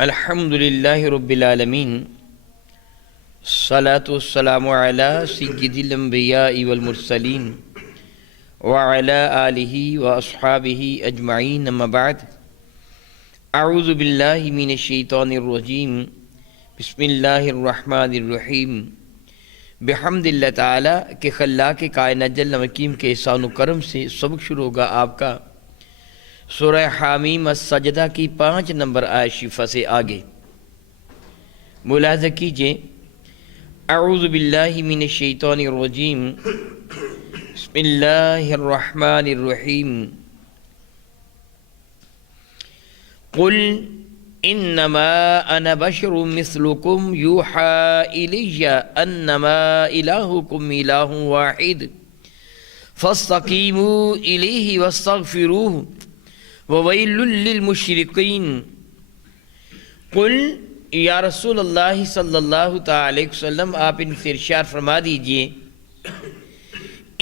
الحمدللہ رب العالمین الصلاة والسلام علی سید الانبیاء والمرسلین وعلی آلہ واصحابہ اجمعین اما بعد اعوذ باللہ من الشیطان الرجیم بسم اللہ الرحمن الرحیم بحمد اللہ تعالیٰ کہ خلاق کائنات جل وعلا کے احسان و کرم سے سبق شروع ہوگا آپ کا سورہ حامیم السجدہ کی 5 نمبر آیت شفا سے آگے ملاحظہ کیجئے اعوذ باللہ من الشیطان الرجیم بسم اللہ الرحمن الرحیم قل انما انا بشر مثلکم یوحى الی انما الہکم الہ واحد فاستقیموا الیہ واستغفروہ وَوَيْلٌ لِّلْمُشْرِقِينَ قل یا رسول اللہ صلی اللہ علیہ وسلم آپ ان سے ارشاد فرما دیجئے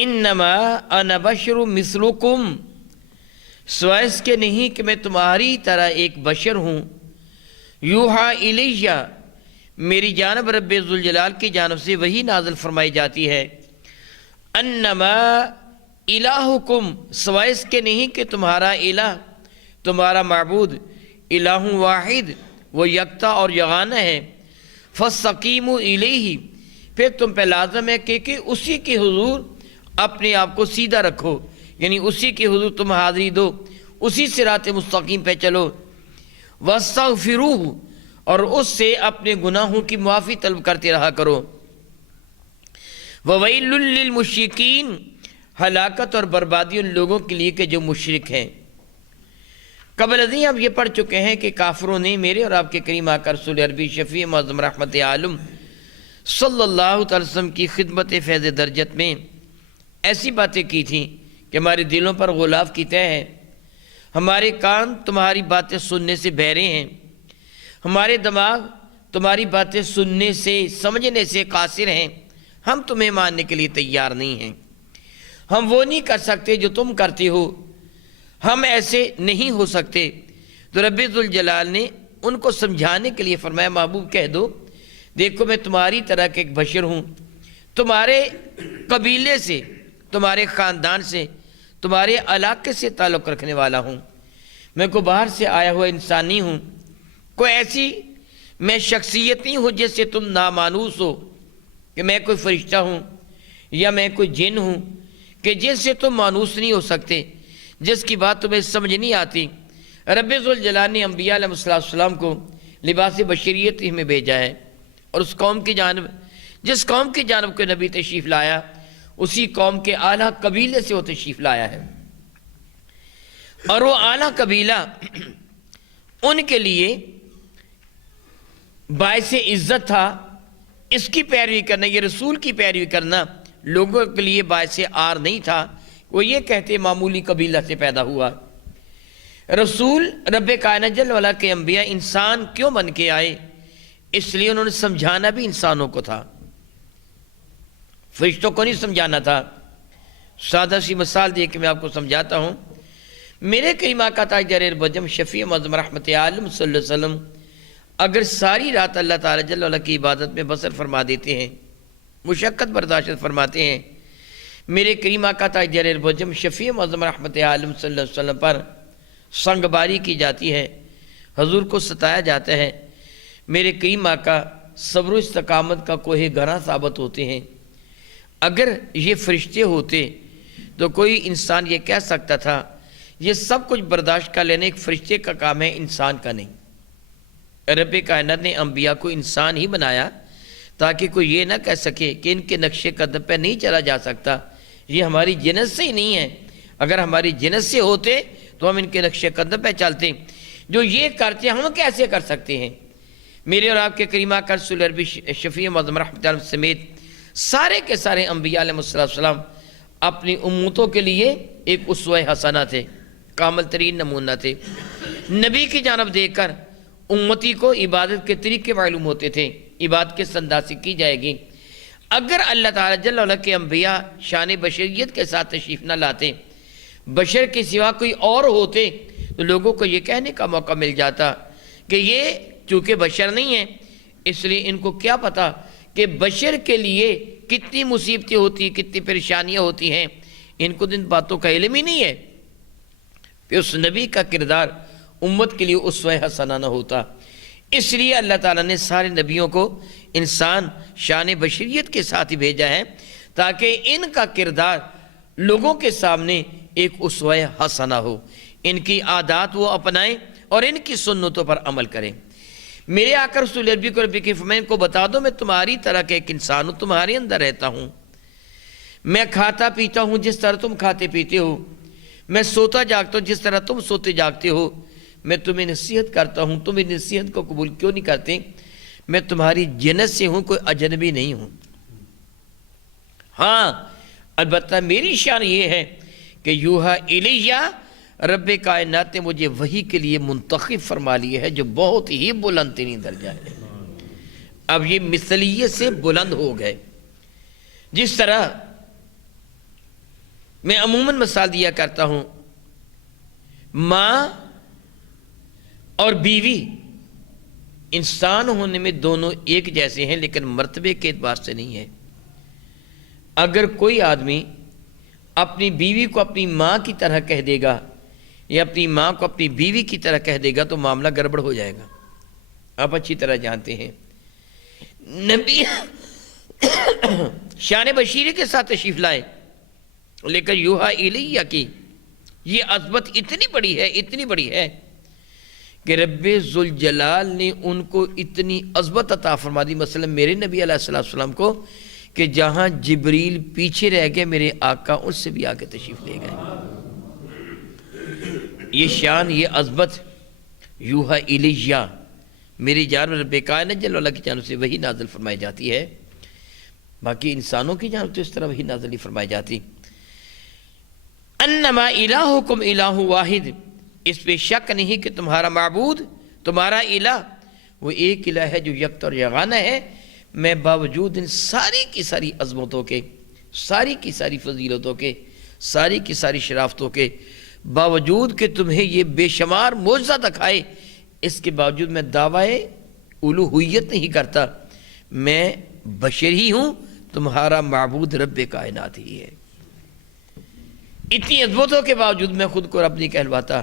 انما انا بشر مثلکم سوائے اس کے نہیں کہ میں تمہاری طرح ایک بشر ہوں یوحى الیہ میری جانب رب ذوالجلال کی جانب سے وحی نازل فرمائی جاتی ہے انما الہکم سوائے اس کے نہیں کہ تمہارا الہ تمہارا معبود الہ واحد وہ یکتا اور یگانہ ہے فاستقیموا الیہ پھر تم پہ لازم ہے کہ اسی کے حضور اپنے آپ کو سیدھا رکھو، یعنی اسی کے حضور تم حاضری دو، اسی صراط مستقیم پہ چلو، واستغفروہ اور اس سے اپنے گناہوں کی معافی طلب کرتے رہا کرو، وویل للمشرکین ہلاکت اور بربادی ان لوگوں کے لیے کہ جو مشرک ہیں۔ قبل ازیں اب یہ پڑھ چکے ہیں کہ کافروں نے میرے اور آپ کے کریم آقا رسول عربی شفیع معظم رحمت عالم صلی اللہ علیہ وسلم کی خدمت فیض درجت میں ایسی باتیں کی تھیں کہ ہمارے دلوں پر غلاف کی طے ہے، ہمارے کان تمہاری باتیں سننے سے بہرے ہیں، ہمارے دماغ تمہاری باتیں سننے سے سمجھنے سے قاصر ہیں، ہم تمہیں ماننے کے لیے تیار نہیں ہیں، ہم وہ نہیں کر سکتے جو تم کرتے ہو، ہم ایسے نہیں ہو سکتے۔ تو رب ذوالجلال نے ان کو سمجھانے کے لیے فرمایا محبوب کہہ دو دیکھو میں تمہاری طرح کے ایک بشر ہوں، تمہارے قبیلے سے، تمہارے خاندان سے، تمہارے علاقے سے تعلق رکھنے والا ہوں، میں کوئی باہر سے آیا ہوا انسان نہیں ہوں، کوئی ایسی میں شخصیت نہیں ہوں جس سے تم نامانوس ہو کہ میں کوئی فرشتہ ہوں یا میں کوئی جن ہوں کہ جس سے تم مانوس نہیں ہو سکتے، جس کی بات تمہیں سمجھ نہیں آتی۔ رب ذوالجلال نے انبیاء علیہ السلام کو لباس بشریت میں بھیجا ہے اور اس قوم کی جانب، جس قوم کی جانب کوئی نبی تشریف لایا اسی قوم کے اعلیٰ قبیلے سے وہ تشریف لایا ہے، اور وہ اعلیٰ قبیلہ ان کے لیے باعث عزت تھا، اس کی پیروی کرنا، یہ رسول کی پیروی کرنا لوگوں کے لیے باعث عار نہیں تھا۔ وہ یہ کہتے معمولی قبیلہ سے پیدا ہوا، رسول رب کائنات جل وعلا کے انبیاء انسان کیوں بن کے آئے، اس لیے انہوں نے سمجھانا بھی انسانوں کو تھا، فرشتوں کو نہیں سمجھانا تھا۔ سادہ سی مثال دے کے میں آپ کو سمجھاتا ہوں، میرے کریم آقا تاجدار بجم شفیع معظم رحمت عالم صلی اللہ علیہ وسلم اگر ساری رات اللہ تعالیٰ جل وعلا کی عبادت میں بسر فرما دیتے ہیں، مشقت برداشت فرماتے ہیں، میرے کریم آقا تاجدار بجم شفیع معظم رحمت عالم صلی اللہ علیہ وسلم پر سنگ باری کی جاتی ہے، حضور کو ستایا جاتا ہے، میرے کریم آقا صبر و استقامت کا کوہ گراں ثابت ہوتے ہیں۔ اگر یہ فرشتے ہوتے تو کوئی انسان یہ کہہ سکتا تھا یہ سب کچھ برداشت کر لینا ایک فرشتے کا کام ہے، انسان کا نہیں۔ رب کائنات نے انبیاء کو انسان ہی بنایا تاکہ کوئی یہ نہ کہہ سکے کہ ان کے نقش قدم پہ نہیں چلا جا سکتا، یہ ہماری جنس سے ہی نہیں ہے، اگر ہماری جنس سے ہوتے تو ہم ان کے نقش قدم پہ چلتے، جو یہ کرتے ہم کیسے کر سکتے ہیں۔ میرے اور آپ کے کریم آقا رسول عربی شفیع معظم رحمت اللہ سمیت سارے کے سارے انبیاء علیہ السلام اپنی امتوں کے لیے ایک اسوہ حسنہ تھے، کامل ترین نمونہ تھے، نبی کی جانب دیکھ کر امتی کو عبادت کے طریقے معلوم ہوتے تھے، عبادت کے انداز سے کی جائے گی۔ اگر اللہ تعالیٰ جل وعلا کے انبیاء شان بشریت کے ساتھ تشریف نہ لاتے، بشر کے سوا کوئی اور ہوتے تو لوگوں کو یہ کہنے کا موقع مل جاتا کہ یہ چونکہ بشر نہیں ہیں اس لیے ان کو کیا پتا کہ بشر کے لیے کتنی مصیبتیں ہوتی ہیں، کتنی پریشانیاں ہوتی ہیں، ان کو ان باتوں کا علم ہی نہیں ہے۔ پھر اس نبی کا کردار امت کے لیے اسوہ حسنہ نہ ہوتا۔ اس لیے اللہ تعالیٰ نے سارے نبیوں کو انسان شان بشریت کے ساتھ ہی بھیجا ہے تاکہ ان کا کردار لوگوں کے سامنے ایک اسوہ حسنہ ہو، ان کی عادات وہ اپنائیں اور ان کی سنتوں پر عمل کریں۔ میرے آقا رسول عربی کو ربی کی فرمائیں کو بتا دو میں تمہاری طرح کا ایک انسان ہوں، تمہارے اندر رہتا ہوں، میں کھاتا پیتا ہوں جس طرح تم کھاتے پیتے ہو، میں سوتا جاگتا ہوں جس طرح تم سوتے جاگتے ہو، میں تمہیں نصیحت کرتا ہوں، تم اس نصیحت کو قبول کیوں نہیں کرتے؟ میں تمہاری جنس سے ہوں، کوئی اجنبی نہیں ہوں۔ ہاں البتہ میری شان یہ ہے کہ یوحا الیہ، رب کائنات نے مجھے وحی کے لیے منتخب فرما لیا ہے جو بہت ہی بلند ترین درجہ ہے۔ اب یہ مثلیت سے بلند ہو گئے۔ جس طرح میں عموماً مثال دیا کرتا ہوں، ماں اور بیوی انسان ہونے میں دونوں ایک جیسے ہیں لیکن مرتبے کے اعتبار سے نہیں ہے۔ اگر کوئی آدمی اپنی بیوی کو اپنی ماں کی طرح کہہ دے گا یا اپنی ماں کو اپنی بیوی کی طرح کہہ دے گا تو معاملہ گڑبڑ ہو جائے گا۔ آپ اچھی طرح جانتے ہیں نبی شان بشیری کے ساتھ تشریف لائے، لیکن یوحا الیہ کی یہ عظمت اتنی بڑی ہے کہ رب ذوالجلال نے ان کو اتنی عظمت عطا فرما دی، مثلا میرے نبی علیہ السلام کو، کہ جہاں جبریل پیچھے رہ گئے میرے آقا ان سے بھی آگے تشریف لے گئے۔ یہ شان، یہ عظمت یوحا الیہ میری جانب رب کائنات جل وعلا کی جانب سے وہی نازل فرمائی جاتی ہے، باقی انسانوں کی جانب تو اس طرح وہی نازل فرمائی جاتی۔ انما الہکم الہ واحد، اس پہ شک نہیں کہ تمہارا معبود، تمہارا الہ وہ ایک الہ ہے جو یکتا اور یگانہ ہے۔ میں باوجود ان ساری کی ساری عظمتوں کے، ساری کی ساری فضیلتوں کے، ساری کی ساری شرافتوں کے باوجود کہ تمہیں یہ بے شمار معجزہ دکھائے، اس کے باوجود میں دعویٰ الوہیت نہیں کرتا، میں بشر ہی ہوں، تمہارا معبود رب کائنات ہی ہے۔ اتنی عظمتوں کے باوجود میں خود کو رب نہیں کہلواتا،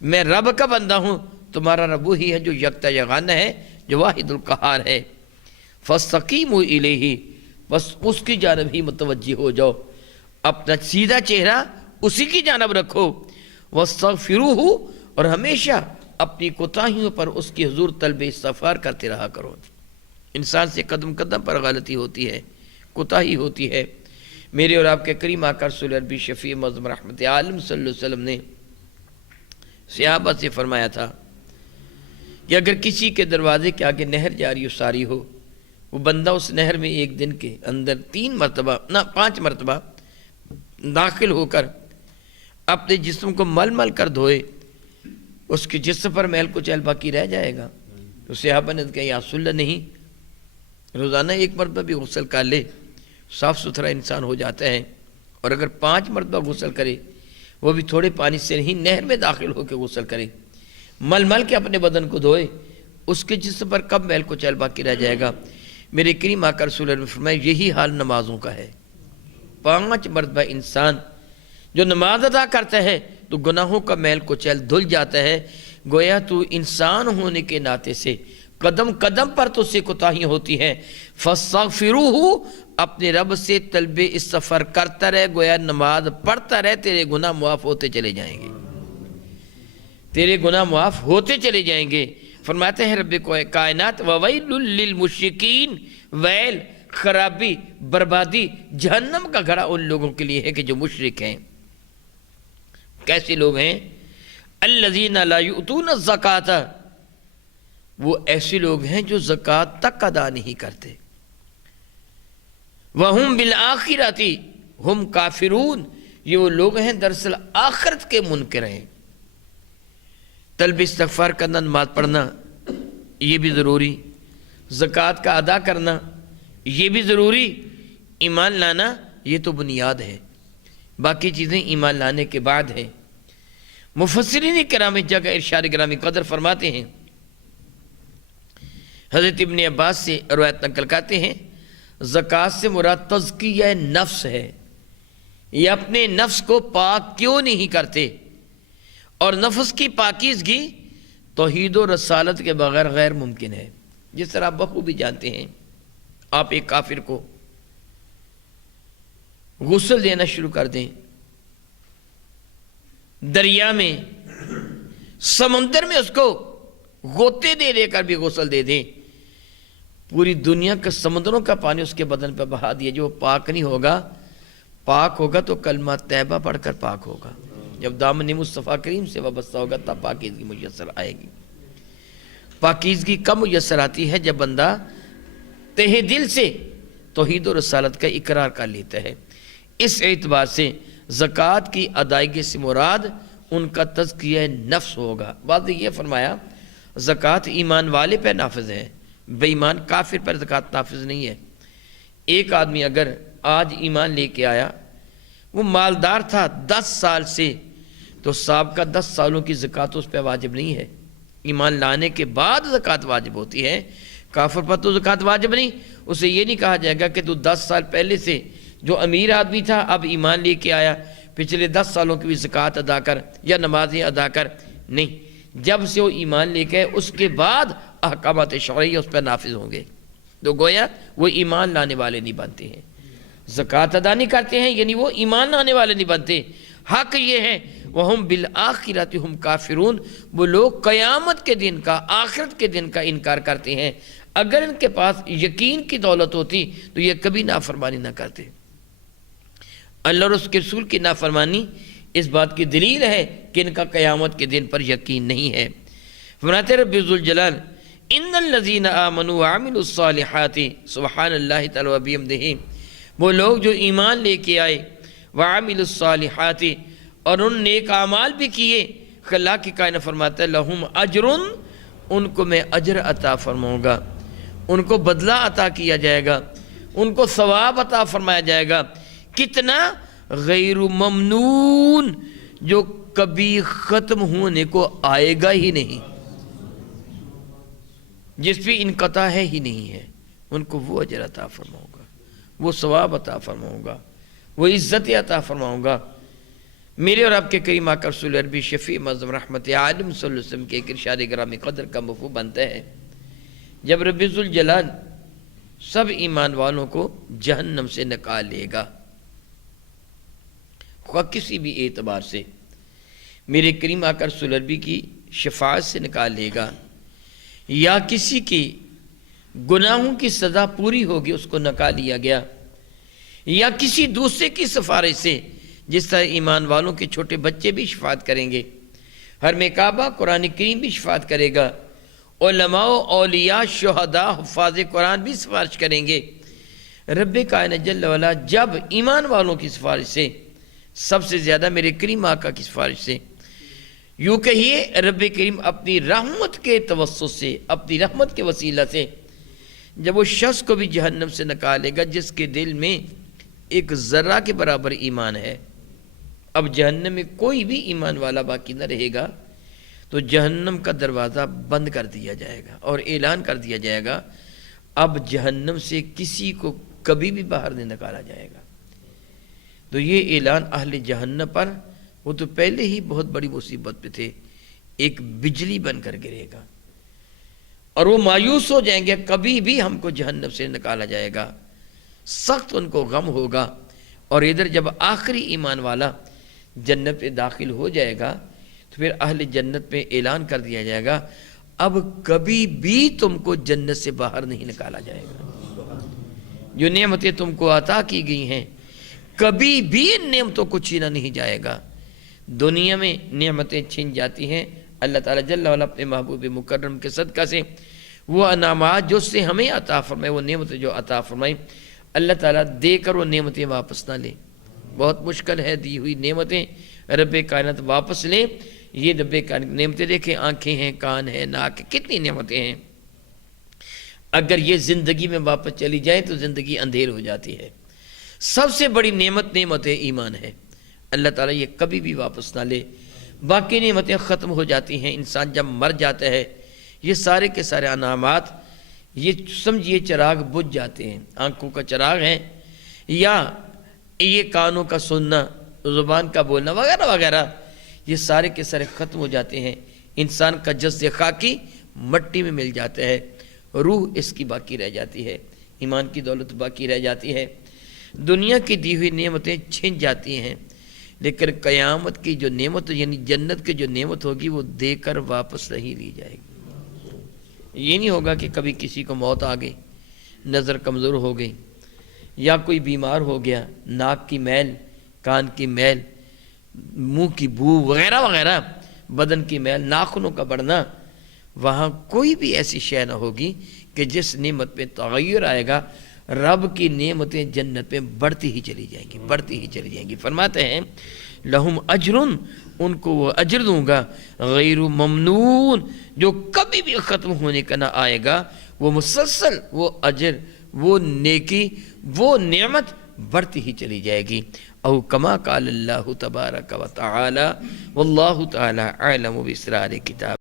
میں رب کا بندہ ہوں، تمہارا رب وہی ہے جو یکتا یگانہ ہے، جو واحد القہار ہے۔ فاستقیموا الیہ، بس اس کی جانب ہی متوجہ ہو جاؤ، اپنا سیدھا چہرہ اسی کی جانب رکھو۔ واستغفروہ، اور ہمیشہ اپنی کوتاہیوں پر اس کی حضور طلب استغفار کرتے رہا کرو۔ انسان سے قدم قدم پر غلطی ہوتی ہے، کوتاہی ہوتی ہے۔ میرے اور آپ کے کریم آقا رسول عربی شفیع معظم رحمت عالم صلی اللہ علیہ وسلم نے صحابہ سے فرمایا تھا کہ اگر کسی کے دروازے کے آگے نہر جاری و ساری ہو، وہ بندہ اس نہر میں ایک دن کے اندر 5 مرتبہ داخل ہو کر اپنے جسم کو مل مل کر دھوئے، اس کے جسم پر میل کچیل باقی رہ جائے گا؟ تو صحابہ نے کہا یا رسول اللہ نہیں، روزانہ 1 مرتبہ بھی غسل کر لے صاف ستھرا انسان ہو جاتا ہے، اور اگر 5 مرتبہ غسل کرے وہ بھی تھوڑے پانی سے نہیں، نہر میں داخل ہو کے غسل کرے، مل مل کے اپنے بدن کو دھوئے، اس کے جسم پر کب میل کچیل باقی رہ جائے گا؟ میرے کریم آقا رسول اللہ نے فرمایا یہی حال نمازوں کا ہے۔ 5 مرتبہ انسان جو نماز ادا کرتا ہے تو گناہوں کا میل کچیل دھل جاتا ہے، گویا تو انسان ہونے کے ناطے سے قدم قدم پر تو سے کوتاہیاں ہوتی ہیں۔ فاستغفروہ، اپنے رب سے طلب استغفار کرتا رہے، گویا نماز پڑھتا رہے، تیرے گناہ معاف ہوتے چلے جائیں گے، تیرے گناہ معاف ہوتے چلے جائیں گے۔ فرماتے ہیں رب کائنات وویل للمشرکین، ویل، خرابی، بربادی، جہنم کا گھڑا ان لوگوں کے لیے ہے کہ جو مشرک ہیں۔ کیسے لوگ ہیں؟ الذین لا یؤتون الزکاۃ، وہ ایسے لوگ ہیں جو زکوٰۃ تک ادا نہیں کرتے۔ وَهُمْ بِالْآخِرَةِ هُمْ کافرون، یہ وہ لوگ ہیں دراصل آخرت کے منکر ہیں۔ طلب استغفار کرنا، نماز پڑھنا یہ بھی ضروری، زکوٰۃ کا ادا کرنا یہ بھی ضروری، ایمان لانا یہ تو بنیاد ہے، باقی چیزیں ایمان لانے کے بعد ہیں۔ مفسرین کرام اس جگہ ارشاد گرامی قدر فرماتے ہیں حضرت ابن عباس سے روایت نقل کرتے ہیں زکوٰۃ سے مراد تزکیہ نفس ہے، یہ اپنے نفس کو پاک کیوں نہیں کرتے، اور نفس کی پاکیزگی توحید و رسالت کے بغیر غیر ممکن ہے۔ جس طرح آپ بخوبی جانتے ہیں، آپ ایک کافر کو غسل دینا شروع کر دیں، دریا میں، سمندر میں اس کو غوطے دے دے کر بھی غسل دے دیں، پوری دنیا کے سمندروں کا پانی اس کے بدن پہ بہا دیا، جو پاک نہیں ہوگا، پاک ہوگا تو کلمہ طیبہ پڑھ کر پاک ہوگا، جب دامن مصطفیٰ کریم سے وابستہ ہوگا تب پاکیزگی میسر آئے گی۔ پاکیزگی کب میسر آتی ہے؟ جب بندہ تہ دل سے توحید و رسالت کا اقرار کر لیتا ہے۔ اس اعتبار سے زکوٰۃ کی ادائیگی سے مراد ان کا تزکیہ نفس ہوگا۔ بعد یہ فرمایا زکوٰۃ ایمان والے پر نافذ ہے، بے ایمان کافر پر زکوٰۃ نافذ نہیں ہے۔ ایک آدمی اگر آج ایمان لے کے آیا، وہ مالدار تھا 10 سال سے، تو سابقہ 10 سالوں کی زکوٰۃ اس پہ واجب نہیں ہے، ایمان لانے کے بعد زکوٰۃ واجب ہوتی ہے۔ کافر پر تو زکوٰۃ واجب نہیں، اسے یہ نہیں کہا جائے گا کہ تو 10 سال پہلے سے جو امیر آدمی تھا اب ایمان لے کے آیا، پچھلے 10 سالوں کی بھی زکوٰۃ ادا کر یا نمازیں ادا کر، نہیں، جب سے وہ ایمان لے کے اس کے بعد احکامات شرعیہ اس پہ نافذ ہوں گے، تو گویا وہ ایمان لانے والے نہیں بنتے ہیں، زکوٰۃ ادا نہیں کرتے ہیں، یعنی وہ ایمان لانے والے نہیں بنتے۔ حق یہ ہے وَهُمْ بِالْآخِرَةِ هُمْ كَافِرُونَ، وہ لوگ قیامت کے دن کا، آخرت کے دن کا انکار کرتے ہیں۔ اگر ان کے پاس یقین کی دولت ہوتی تو یہ کبھی نافرمانی نہ کرتے۔ اللہ اور اس کے رسول کی نافرمانی اس بات کی دلیل ہے کہ ان کا قیامت کے دن پر یقین نہیں ہے۔ فرماتے رب ذوالجلال ان الذین آمنوا وعملوا الصالحات سبحان اللہ تعالی و بحمدہ، وہ لوگ جو ایمان لے کے آئے، وعملوا الصالحات، اور ان نیک اعمال بھی کیے، اللہ کی کائنات فرماتا ہے لہم اجر، ان کو میں اجر عطا فرماؤں گا، ان کو بدلہ عطا کیا جائے گا، ان کو ثواب عطا فرمایا جائے گا، کتنا؟ غیر ممنون، جو کبھی ختم ہونے کو آئے گا ہی نہیں، جس پہ انقطاع ہے ہی نہیں ہے، ان کو وہ اجر عطا فرماؤں گا، وہ ثواب عطا فرماؤں گا، وہ عزت عطا فرماؤں گا۔ میرے اور آپ کے کریم آقا رسول عربی شفیع معظم رحمت عالم صلی اللہ علیہ وسلم کے ایک ارشاد گرامی قدر کا مفہوم بنتا ہے، جب رب ذوالجلال سب ایمان والوں کو جہنم سے نکال لے گا، خواہ کسی بھی اعتبار سے، میرے کریم آقا رسول عربی کی شفاعت سے نکال لے گا، یا کسی کی گناہوں کی سزا پوری ہوگی اس کو نکال لیا گیا، یا کسی دوسرے کی سفارش سے، جس طرح ایمان والوں کے چھوٹے بچے بھی شفاعت کریں گے، حرم کعبہ قرآن کریم بھی شفاعت کرے گا، علماء، اولیاء، شہداء، حفاظ قرآن بھی سفارش کریں گے۔ رب کائنات جل وعلا جب ایمان والوں کی سفارش سے، سب سے زیادہ میرے کریم آقا کی سفارش سے، یوں کہیے رب کریم اپنی رحمت کے توسط سے، اپنی رحمت کے وسیلہ سے، جب وہ شخص کو بھی جہنم سے نکالے گا جس کے دل میں ایک ذرہ کے برابر ایمان ہے، اب جہنم میں کوئی بھی ایمان والا باقی نہ رہے گا، تو جہنم کا دروازہ بند کر دیا جائے گا اور اعلان کر دیا جائے گا اب جہنم سے کسی کو کبھی بھی باہر نہیں نکالا جائے گا۔ تو یہ اعلان اہل جہنم پر، وہ تو پہلے ہی بہت بڑی مصیبت پہ تھے، ایک بجلی بن کر گرے گا اور وہ مایوس ہو جائیں گے، کبھی بھی ہم کو جہنم سے نکالا جائے گا، سخت ان کو غم ہوگا۔ اور ادھر جب آخری ایمان والا جنت پہ داخل ہو جائے گا تو پھر اہل جنت پہ اعلان کر دیا جائے گا اب کبھی بھی تم کو جنت سے باہر نہیں نکالا جائے گا، جو نعمتیں تم کو عطا کی گئی ہیں کبھی بھی ان نعمتوں کو چھینا نہیں جائے گا۔ دنیا میں نعمتیں چھین جاتی ہیں، اللہ تعالیٰ جل وعلا اپنے محبوب مکرم کے صدقہ سے وہ انعامات جو سے ہمیں عطا فرمائے، وہ نعمتیں جو عطا فرمائی، اللہ تعالیٰ دے کر وہ نعمتیں واپس نہ لے، بہت مشکل ہے دی ہوئی نعمتیں رب کائنات واپس لیں۔ یہ رب کائنات نعمتیں دیکھیں، آنکھیں ہیں، کان ہیں، ناک، کتنی نعمتیں ہیں، اگر یہ زندگی میں واپس چلی جائیں تو زندگی اندھیر ہو جاتی ہے۔ سب سے بڑی نعمت ایمان ہے، اللہ تعالیٰ یہ کبھی بھی واپس نہ لے۔ باقی نعمتیں ختم ہو جاتی ہیں، انسان جب مر جاتا ہے یہ سارے کے سارے انعامات یہ سمجھیے چراغ بجھ جاتے ہیں، آنکھوں کا چراغ ہے یا یہ کانوں کا سننا، زبان کا بولنا وغیرہ وغیرہ، یہ سارے کے سارے ختم ہو جاتے ہیں، انسان کا جسد خاکی مٹی میں مل جاتا ہے، روح اس کی باقی رہ جاتی ہے، ایمان کی دولت باقی رہ جاتی ہے، دنیا کی دی ہوئی نعمتیں چھن جاتی ہیں، لیکن قیامت کی جو نعمت یعنی جنت کی جو نعمت ہوگی وہ دے کر واپس نہیں لی جائے گی۔ یہ نہیں ہوگا کہ کبھی کسی کو موت آ گئی، نظر کمزور ہو گئی، یا کوئی بیمار ہو گیا، ناک کی میل، کان کی میل، منہ کی بو وغیرہ وغیرہ، بدن کی میل، ناخنوں کا بڑھنا، وہاں کوئی بھی ایسی شے نہ ہوگی کہ جس نعمت پہ تغیر آئے گا۔ رب کی نعمتیں جنت میں بڑھتی ہی چلی جائیں گی، بڑھتی ہی چلی جائیں گی۔ فرماتے ہیں لہم اجرن، ان کو وہ اجر دوں گا، غیر ممنون، جو کبھی بھی ختم ہونے کا نہ آئے گا، وہ مسلسل وہ اجر، وہ نیکی، وہ نعمت بڑھتی ہی چلی جائے گی۔ او کما قال اللہ تبارک و تعالی واللہ تعالی اعلم باسرار کتاب۔